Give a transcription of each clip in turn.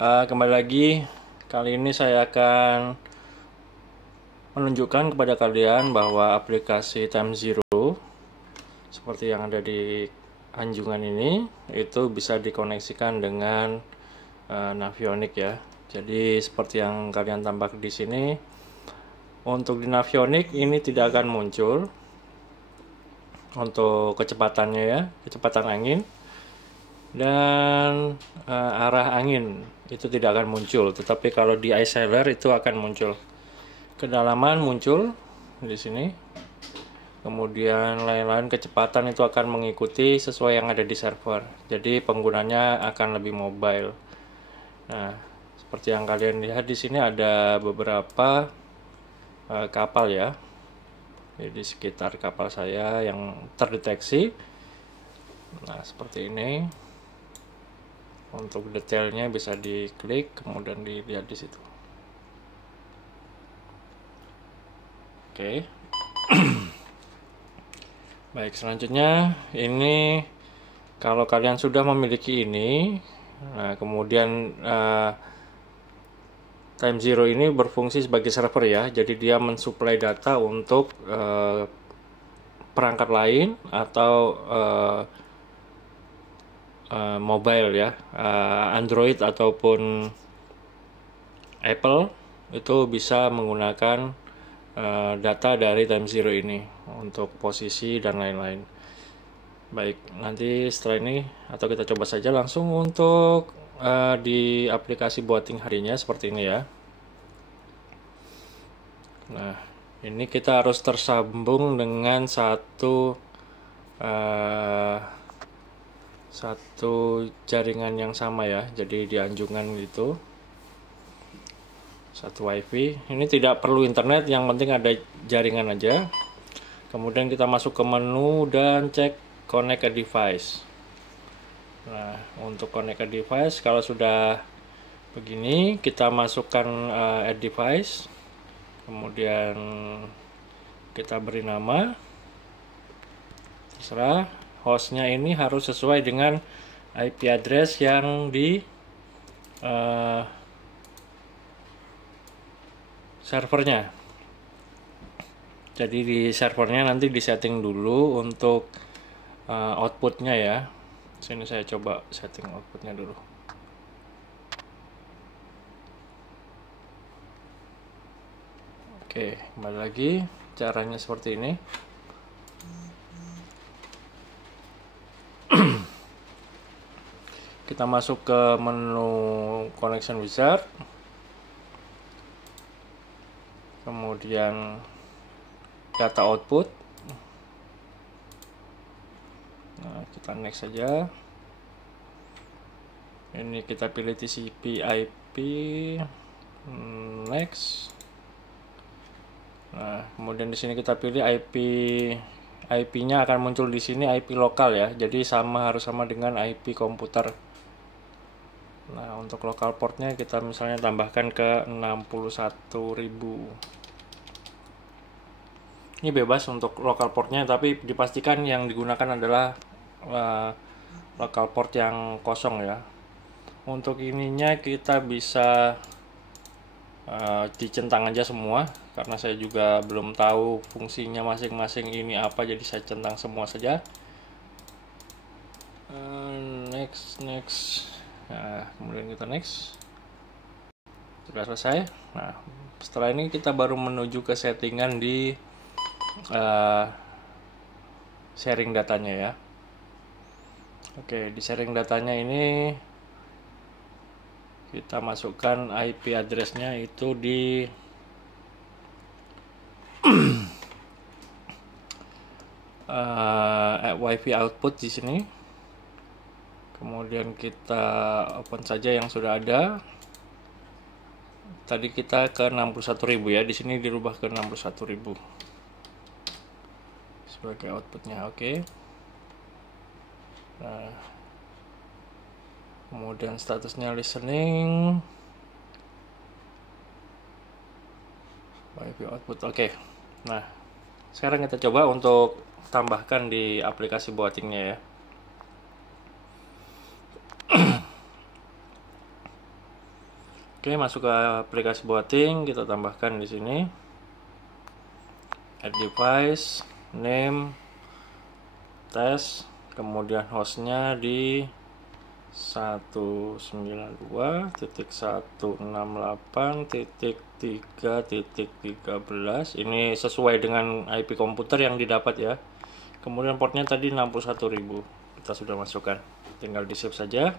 Kembali lagi, kali ini saya akan menunjukkan kepada kalian bahwa aplikasi TimeZero seperti yang ada di anjungan ini itu bisa dikoneksikan dengan Navionics ya. Jadi seperti yang kalian tampak di sini, untuk di Navionics ini tidak akan muncul untuk kecepatannya ya, kecepatan angin dan arah angin itu tidak akan muncul, tetapi kalau di iSailor itu akan muncul. Kedalaman muncul di sini, kemudian lain-lain kecepatan itu akan mengikuti sesuai yang ada di server, jadi penggunanya akan lebih mobile. Nah, seperti yang kalian lihat di sini ada beberapa kapal ya, di sekitar kapal saya yang terdeteksi. Nah, seperti ini. Untuk detailnya bisa diklik, kemudian dilihat di situ. Oke. Baik, selanjutnya ini kalau kalian sudah memiliki ini, nah kemudian TimeZero ini berfungsi sebagai server ya. Jadi dia mensuplai data untuk perangkat lain atau mobile ya, Android ataupun Apple itu bisa menggunakan data dari TimeZero ini untuk posisi dan lain-lain. Baik, nanti setelah ini atau kita coba saja langsung untuk di aplikasi boating harinya seperti ini ya. Nah, ini kita harus tersambung dengan satu jaringan yang sama ya, jadi di anjungan itu satu wifi. Ini tidak perlu internet, yang penting ada jaringan aja. Kemudian kita masuk ke menu dan cek connect a device. Nah, untuk connect a device kalau sudah begini, kita masukkan add device, kemudian kita beri nama, terserah. Hostnya ini harus sesuai dengan IP address yang di servernya. Jadi di servernya nanti disetting dulu untuk outputnya ya. Sini saya coba setting outputnya dulu. Oke, kembali lagi. Caranya seperti ini. Kita masuk ke menu connection wizard, kemudian data output. Nah, kita next saja. Ini kita pilih TCP IP, next. Nah, kemudian di sini kita pilih IP-nya akan muncul di sini IP lokal ya. Jadi harus sama dengan IP komputer. Nah, untuk local portnya kita misalnya tambahkan ke 61.000. Ini bebas untuk local portnya, tapi dipastikan yang digunakan adalah local port yang kosong ya. Untuk ininya kita bisa dicentang aja semua, karena saya juga belum tahu fungsinya masing-masing ini apa, jadi saya centang semua saja. Next. Nah, kemudian kita next. Sudah selesai. Nah, setelah ini kita baru menuju ke settingan di sharing datanya ya. Oke, di sharing datanya ini kita masukkan IP address-nya itu di wifi output di sini. Kemudian kita open saja yang sudah ada. Tadi kita ke 61.000 ya, di sini dirubah ke 61.000 sebagai outputnya. Oke. Nah, kemudian statusnya listening, wifi output. Oke. Nah, sekarang kita coba untuk tambahkan di aplikasi boatingnya ya. Oke, masuk ke aplikasi boating, kita tambahkan di sini add device, name, test, kemudian hostnya di 192.168.3.13. ini sesuai dengan IP komputer yang didapat ya. Kemudian portnya tadi 61.000 kita sudah masukkan, tinggal di save saja.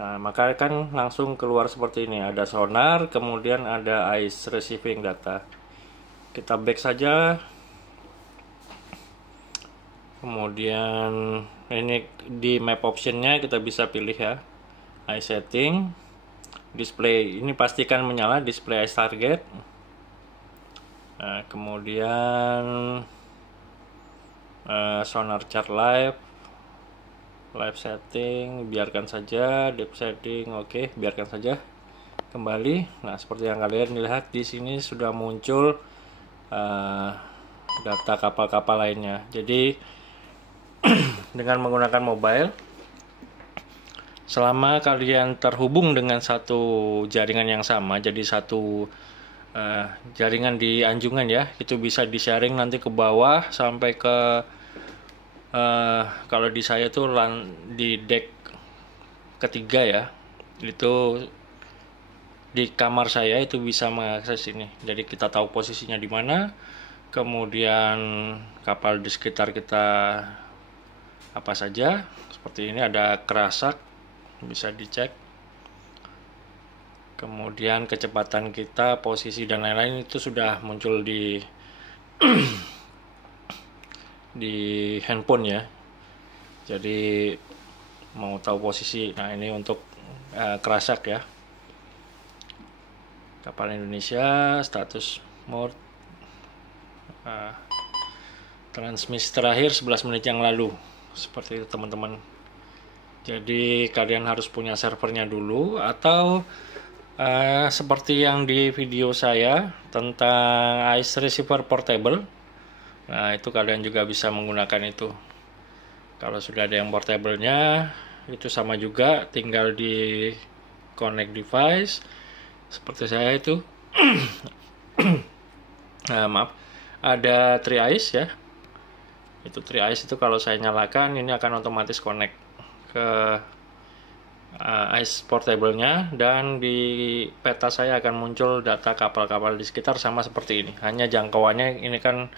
Nah, maka akan langsung keluar seperti ini, ada sonar, kemudian ada ice receiving data. Kita back saja. Kemudian ini di map optionnya kita bisa pilih ya, ice setting, display, ini pastikan menyala display ice target. Nah, kemudian sonar chart live setting, biarkan saja, depth setting, oke, biarkan saja. Kembali. Nah, seperti yang kalian lihat di sini sudah muncul data kapal-kapal lainnya. Jadi dengan menggunakan mobile, selama kalian terhubung dengan satu jaringan yang sama, jadi satu jaringan di anjungan ya, itu bisa di-sharing nanti ke bawah sampai ke kalau di saya tuh di deck ketiga ya, itu di kamar saya itu bisa mengakses ini. Jadi kita tahu posisinya di mana, kemudian kapal di sekitar kita apa saja. Seperti ini ada kerasak, bisa dicek. Kemudian kecepatan kita, posisi dan lain-lain itu sudah muncul di di handphone ya. Jadi mau tahu posisi. Nah, ini untuk kerasak ya. Kapal Indonesia, status mode, transmisi terakhir 11 menit yang lalu. Seperti itu teman-teman. Jadi kalian harus punya servernya dulu, atau seperti yang di video saya tentang ice receiver portable. Nah, itu kalian juga bisa menggunakan itu. Kalau sudah ada yang portable-nya, itu sama juga, tinggal di connect device seperti saya itu. Nah, maaf, ada 3ice ya. Itu 3ice itu kalau saya nyalakan, ini akan otomatis connect ke ice portable-nya, dan di peta saya akan muncul data kapal-kapal di sekitar sama seperti ini. Hanya jangkauannya ini kan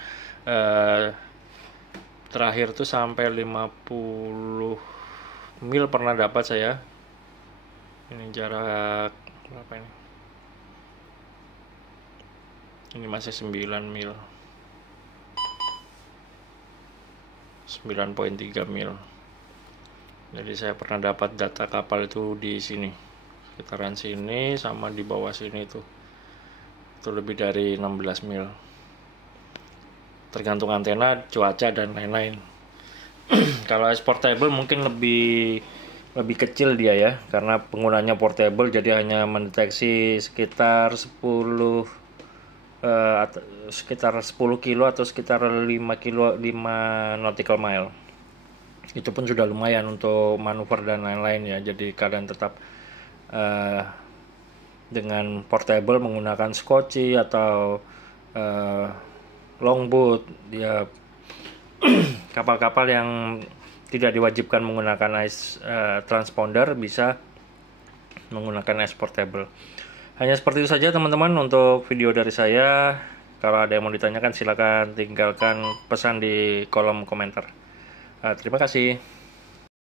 terakhir tuh sampai 50 mil pernah dapat saya. Ini jarak berapa ini? Ini masih 9 mil. 9,3 mil. Jadi saya pernah dapat data kapal itu di sini, sekitaran sini sama di bawah sini itu lebih dari 16 mil. Tergantung antena, cuaca dan lain-lain. Kalau ice portable mungkin lebih kecil dia ya, karena penggunanya portable, jadi hanya mendeteksi sekitar 10 kilo atau sekitar 5 nautical mile. Itu pun sudah lumayan untuk manuver dan lain-lain ya. Jadi kalian tetap dengan portable menggunakan Scotchy atau longboat ya, kapal-kapal yang tidak diwajibkan menggunakan ice transponder bisa menggunakan ice portable. Hanya seperti itu saja teman-teman untuk video dari saya. Kalau ada yang mau ditanyakan silakan tinggalkan pesan di kolom komentar. Terima kasih.